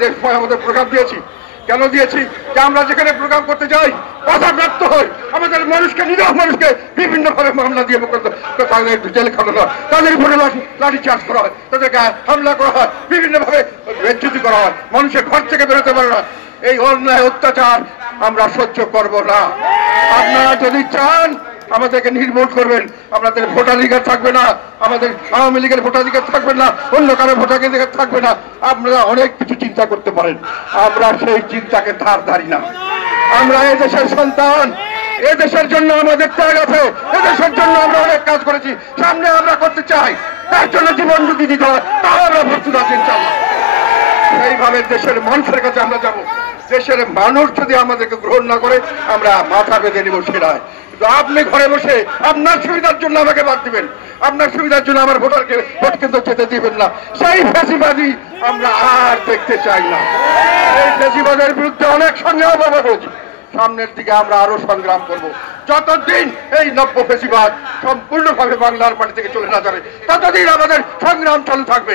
দেশ আমাদের প্রোগ্রাম দিয়েছি। কেন দিয়েছি? যে আমরা যেখানে প্রোগ্রাম করতে যাই বাধাপ্রাপ্ত হই, আমাদের মানুষকে, নিরীহ মানুষকে বিভিন্নভাবে মামলা দিয়ে তাদের জেল খাটানো হয়, তাদের উপরে লাঠি চার্জ করা হয়, তাদেরকে হামলা করা হয়, বিভিন্নভাবে বেজ্জতি করা হয়, মানুষের ঘর থেকে বেরোতে পারে না। এই অন্যায় অত্যাচার আমরা সহ্য করব না। আপনারা যদি চান আমাদেরকে নির্মূল করবেন, আমাদের ভোটাধিকার থাকবে না, আমাদের আওয়ামী লীগের ভোটাধিকার থাকবে না, অন্য কারো ভোটাধিকার থাকবে না, আপনারা অনেক কিছু চিন্তা করতে পারেন। আমরা সেই চিন্তাকে ধার ধারি না। আমরা এদেশের সন্তান, এদেশের জন্য আমাদের ত্যাগ আছে, এদেশের জন্য আমরা অনেক কাজ করেছি, সামনে আমরা করতে চাই, তার জন্য জীবন যদি দিতে হয় তাহলে আমরা প্রস্তুত আছি ইনশাআল্লাহ। সেইভাবে দেশের মানুষের কাছে আমরা যাব। দেশের মানুষ যদি আমাদেরকে গ্রহণ না করে আমরা মাথা বেঁধে নিব সেরায়। কিন্তু আপনি ঘরে বসে আপনার সুবিধার জন্য আমাকে বাদ দিবেন, আপনার সুবিধার জন্য আমার ভোটারকে ভোট কেন্দ্র যেতে দিবেন না, সেই ফ্যাসিবাদী আমরা আর দেখতে চাই না। এই ফ্যাসিবাদের বিরুদ্ধে অনেক সংগ্রাম আমরা করেছি, সামনের দিকে আমরা আরো সংগ্রাম করব। যতদিন এই নব্য ফ্যাসিবাদ সম্পূর্ণভাবে বাংলার মাটি থেকে চলে না যাবে ততদিন আমাদের সংগ্রাম চালু থাকবে।